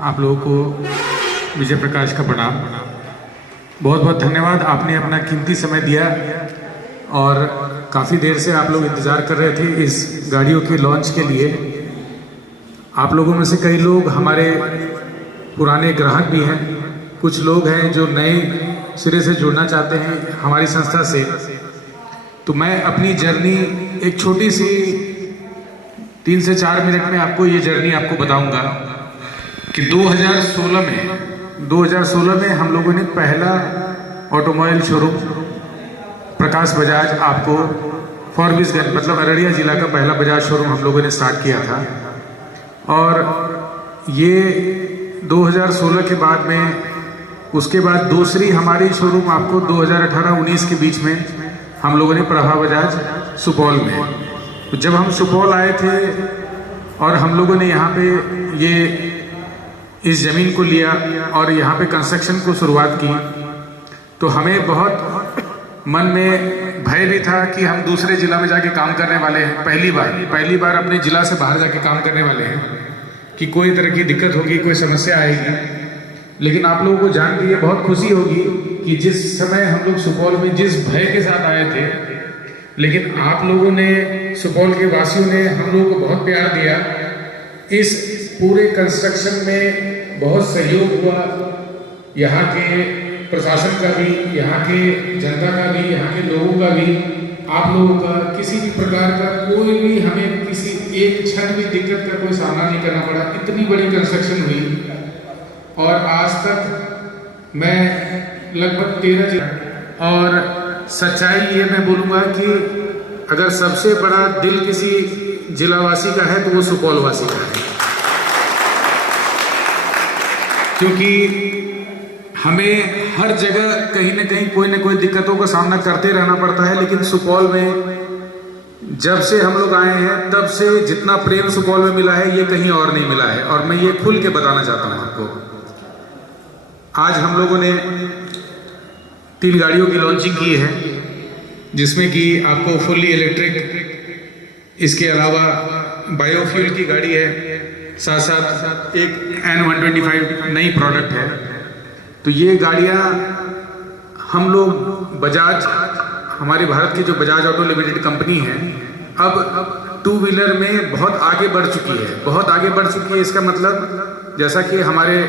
आप लोगों को विजय प्रकाश का प्रणाम। बहुत बहुत धन्यवाद, आपने अपना कीमती समय दिया और काफ़ी देर से आप लोग इंतज़ार कर रहे थे इस गाड़ियों के लॉन्च के लिए। आप लोगों में से कई लोग हमारे पुराने ग्राहक भी हैं, कुछ लोग हैं जो नए सिरे से जुड़ना चाहते हैं हमारी संस्था से। तो मैं अपनी जर्नी एक छोटी सी 3 से 4 मिनट में आपको ये जर्नी आपको बताऊंगा कि 2016 में हम लोगों ने पहला ऑटोमोबाइल शोरूम प्रकाश बजाज आपको फॉरबिसगंज मतलब अररिया जिला का पहला बजाज शोरूम हम लोगों ने स्टार्ट किया था। और ये 2016 के बाद में उसके बाद दूसरी हमारी शोरूम आपको 2018-19 के बीच में हम लोगों ने प्रभा बजाज सुपौल में। तो जब हम सुपौल आए थे और हम लोगों ने यहाँ पे ये इस ज़मीन को लिया और यहाँ पे कंस्ट्रक्शन को शुरुआत की, तो हमें बहुत मन में भय भी था कि हम दूसरे ज़िला में जाके काम करने वाले हैं। पहली बार अपने ज़िला से बाहर जाके काम करने वाले हैं कि कोई तरह की दिक्कत होगी, कोई समस्या आएगी। लेकिन आप लोगों को जान के ये बहुत खुशी होगी कि जिस समय हम लोग सुपौल में जिस भय के साथ आए थे, लेकिन आप लोगों ने, सुपौल के वासियों ने हम लोगों को बहुत प्यार दिया। इस पूरे कंस्ट्रक्शन में बहुत सहयोग हुआ, यहाँ के प्रशासन का भी, यहाँ के जनता का भी, यहाँ के लोगों का भी, आप लोगों का। किसी भी प्रकार का कोई भी हमें किसी एक क्षण भी दिक्कत का कोई सामना नहीं करना पड़ा। इतनी बड़ी कंस्ट्रक्शन हुई और आज तक मैं लगभग 13 और सच्चाई ये मैं बोलूँगा कि अगर सबसे बड़ा दिल किसी जिलावासी का है तो वो सुपौल वासी का है, क्योंकि हमें हर जगह कहीं ना कोई दिक्कतों का सामना करते रहना पड़ता है। लेकिन सुपौल में जब से हम लोग आए हैं तब से जितना प्रेम सुपौल में मिला है ये कहीं और नहीं मिला है। और मैं ये खुल के बताना चाहता हूँ आपको। आज हम लोगों ने 3 गाड़ियों की लॉन्चिंग की है, जिसमें कि आपको फुल्ली इलेक्ट्रिक, इसके अलावा बायोफ्यूल की गाड़ी है, साथ साथ एक N125 नई प्रोडक्ट है। तो ये गाड़ियाँ हम लोग बजाज, हमारे भारत की जो बजाज ऑटो लिमिटेड कंपनी है, अब 2 व्हीलर में बहुत आगे बढ़ चुकी है। इसका मतलब जैसा कि हमारे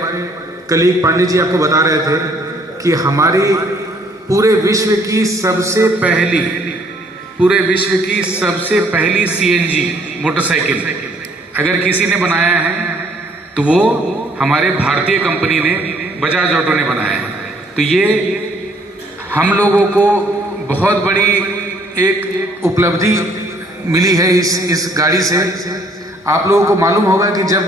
कलीग पांडे जी आपको बता रहे थे कि हमारी पूरे विश्व की सबसे पहली CNG मोटरसाइकिल अगर किसी ने बनाया है तो वो हमारे भारतीय कंपनी ने, बजाज ऑटो ने बनाया है। तो ये हम लोगों को बहुत बड़ी एक उपलब्धि मिली है इस गाड़ी से। आप लोगों को मालूम होगा कि जब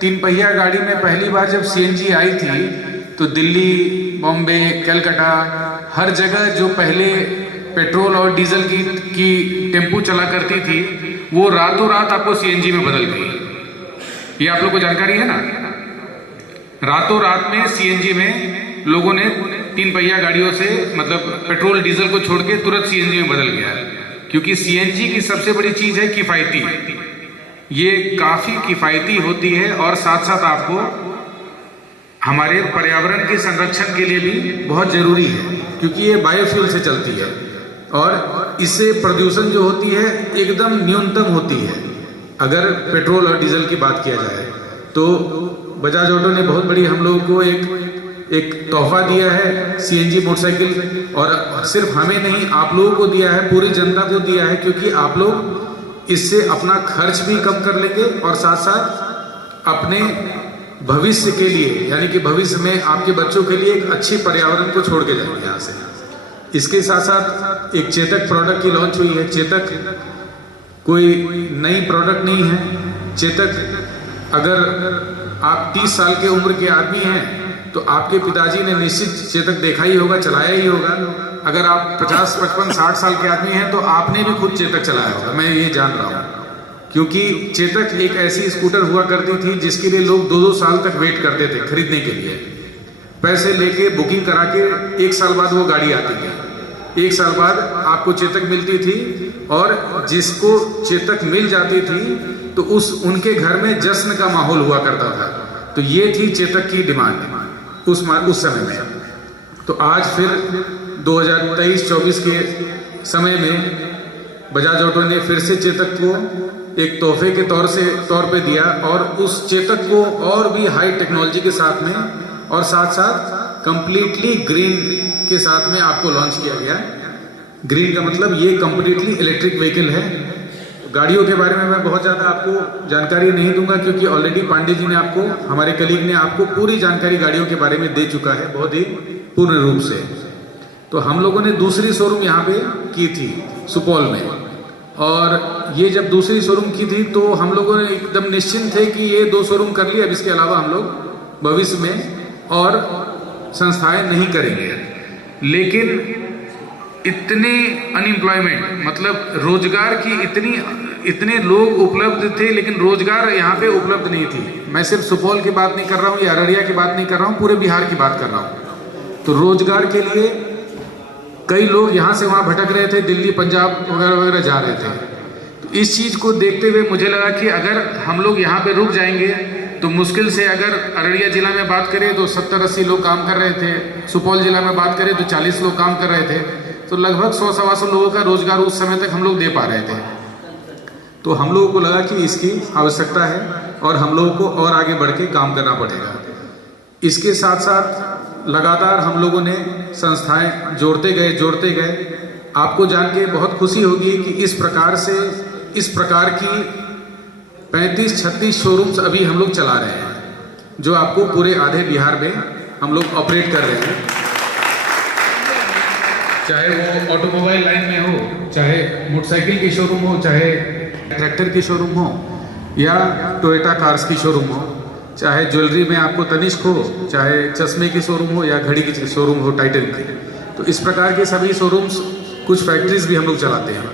3 पहिया गाड़ी में पहली बार जब CNG आई थी तो दिल्ली, बॉम्बे, कलकत्ता, हर जगह जो पहले पेट्रोल और डीजल की टेम्पो चला करती थी वो रातों रात आपको CNG में बदल गई। ये आप लोग को जानकारी है ना? रातों रात में CNG में लोगों ने 3 पहिया गाड़ियों से मतलब पेट्रोल डीजल को छोड़ के तुरंत CNG में बदल गया, क्योंकि CNG की सबसे बड़ी चीज है किफायती। ये काफी किफायती होती है और साथ साथ आपको हमारे पर्यावरण के संरक्षण के लिए भी बहुत जरूरी है, क्योंकि ये बायोफ्यूल से चलती है और इससे प्रदूषण जो होती है एकदम न्यूनतम होती है अगर पेट्रोल और डीजल की बात किया जाए। तो बजाज ऑटो ने बहुत बड़ी हम लोगों को एक तोहफा दिया है CNG मोटरसाइकिल, और सिर्फ हमें नहीं आप लोगों को दिया है, पूरी जनता को दिया है, क्योंकि आप लोग इससे अपना खर्च भी कम कर लेंगे और साथ साथ अपने भविष्य के लिए, यानी कि भविष्य में आपके बच्चों के लिए एक अच्छी पर्यावरण को छोड़ के जाएंगे यहाँ से। इसके साथ साथ एक चेतक प्रोडक्ट की लॉन्च हुई है। चेतक कोई नई प्रोडक्ट नहीं है। चेतक अगर आप 30 साल के उम्र के आदमी हैं तो आपके पिताजी ने निश्चित चेतक देखा ही होगा, चलाया ही होगा। अगर आप 50, 55, 60 साल के आदमी हैं तो आपने भी खुद चेतक चलाया होगा, मैं ये जान रहा हूँ। क्योंकि चेतक एक ऐसी स्कूटर हुआ करती थी जिसके लिए लोग 2-2 साल तक वेट करते थे खरीदने के लिए, पैसे लेके बुकिंग करा के 1 साल बाद वो गाड़ी आती थी। 1 साल बाद आपको चेतक मिलती थी, और जिसको चेतक मिल जाती थी तो उनके घर में जश्न का माहौल हुआ करता था। तो ये थी चेतक की डिमांड उस समय में। तो आज फिर 2023-24 के समय में बजाज ऑटो ने फिर से चेतक को एक तोहफे के तौर पे दिया, और उस चेतक को और भी हाई टेक्नोलॉजी के साथ में और साथ साथ कंप्लीटली ग्रीन के साथ में आपको लॉन्च किया गया। ग्रीन का मतलब ये कंप्लीटली इलेक्ट्रिक व्हीकल है। गाड़ियों के बारे में मैं बहुत ज़्यादा आपको जानकारी नहीं दूंगा, क्योंकि ऑलरेडी पांडे जी ने आपको, हमारे कलीग ने आपको पूरी जानकारी गाड़ियों के बारे में दे चुका है बहुत ही पूर्ण रूप से। तो हम लोगों ने दूसरी शोरूम यहाँ पे की थी सुपौल में, और ये जब दूसरी शोरूम की थी तो हम लोगों ने एकदम निश्चिंत थे कि ये 2 शोरूम कर लिए, अब इसके अलावा हम लोग भविष्य में और संस्थाएं नहीं करेंगे। लेकिन इतने अनएम्प्लॉयमेंट, मतलब रोजगार की इतने लोग उपलब्ध थे, लेकिन रोजगार यहाँ पे उपलब्ध नहीं थी। मैं सिर्फ सुपौल की बात नहीं कर रहा हूँ या अररिया की बात नहीं कर रहा हूँ, पूरे बिहार की बात कर रहा हूँ। तो रोजगार के लिए कई लोग यहाँ से वहाँ भटक रहे थे, दिल्ली, पंजाब वगैरह वगैरह जा रहे थे। तो इस चीज़ को देखते हुए मुझे लगा कि अगर हम लोग यहाँ पे रुक जाएंगे तो मुश्किल से, अगर अररिया जिला में बात करें तो 70-80 लोग काम कर रहे थे, सुपौल जिला में बात करें तो 40 लोग काम कर रहे थे, तो लगभग 100-125 लोगों का रोजगार उस समय तक हम लोग दे पा रहे थे। तो हम लोगों को लगा कि इसकी आवश्यकता है और हम लोगों को और आगे बढ़ के काम करना पड़ेगा। इसके साथ साथ लगातार हम लोगों ने संस्थाएं जोड़ते गए। आपको जान के बहुत खुशी होगी कि इस प्रकार की 35-36 शोरूम्स अभी हम लोग चला रहे हैं, जो आपको पूरे आधे बिहार में हम लोग ऑपरेट कर रहे हैं। चाहे वो ऑटोमोबाइल लाइन में हो, चाहे मोटरसाइकिल की शोरूम हो, चाहे ट्रैक्टर की शोरूम हो, या टोयोटा कार्स की शोरूम हो, चाहे ज्वेलरी में आपको तनिष्क हो, चाहे चश्मे की शोरूम हो या घड़ी की शोरूम हो टाइटन की। तो इस प्रकार के सभी शोरूम्स, कुछ फैक्ट्रीज भी हम लोग चलाते हैं।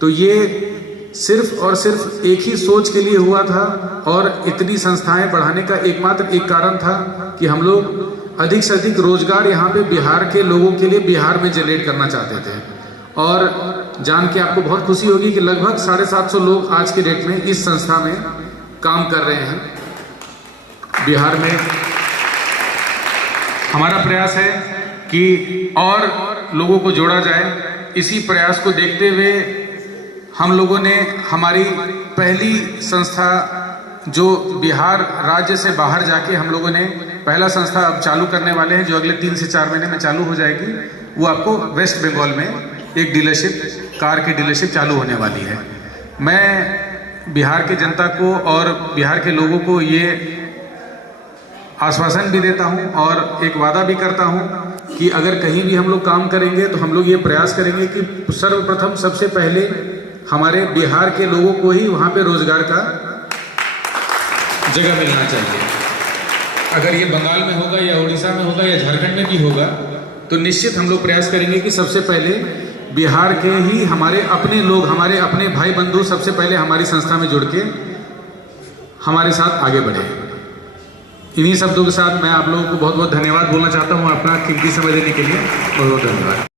तो ये सिर्फ और सिर्फ एक ही सोच के लिए हुआ था, और इतनी संस्थाएं बढ़ाने का एकमात्र एक कारण था कि हम लोग अधिक से अधिक रोजगार यहाँ पे बिहार के लोगों के लिए बिहार में जनरेट करना चाहते थे। और जान के आपको बहुत खुशी होगी कि लगभग 750 लोग आज के डेट में इस संस्था में काम कर रहे हैं बिहार में। हमारा प्रयास है कि और लोगों को जोड़ा जाए। इसी प्रयास को देखते हुए हम लोगों ने हमारी पहली संस्था, जो बिहार राज्य से बाहर जाके हम लोगों ने पहला संस्था अब चालू करने वाले हैं, जो अगले 3 से 4 महीने में चालू हो जाएगी। वो आपको वेस्ट बंगाल में एक डीलरशिप, कार की डीलरशिप चालू होने वाली है। मैं बिहार की जनता को और बिहार के लोगों को ये आश्वासन भी देता हूं और एक वादा भी करता हूं कि अगर कहीं भी हम लोग काम करेंगे तो हम लोग ये प्रयास करेंगे कि सर्वप्रथम सबसे पहले हमारे बिहार के लोगों को ही वहाँ पे रोजगार का जगह मिलना चाहिए। अगर ये बंगाल में होगा या उड़ीसा में होगा या झारखंड में भी होगा, तो निश्चित हम लोग प्रयास करेंगे कि सबसे पहले बिहार के ही हमारे अपने लोग, हमारे अपने भाई बंधु सबसे पहले हमारी संस्था में जुड़ के हमारे साथ आगे बढ़े। इन्हीं शब्दों के साथ मैं आप लोगों को बहुत बहुत धन्यवाद बोलना चाहता हूँ। अपना कीमती समय देने के लिए बहुत बहुत धन्यवाद।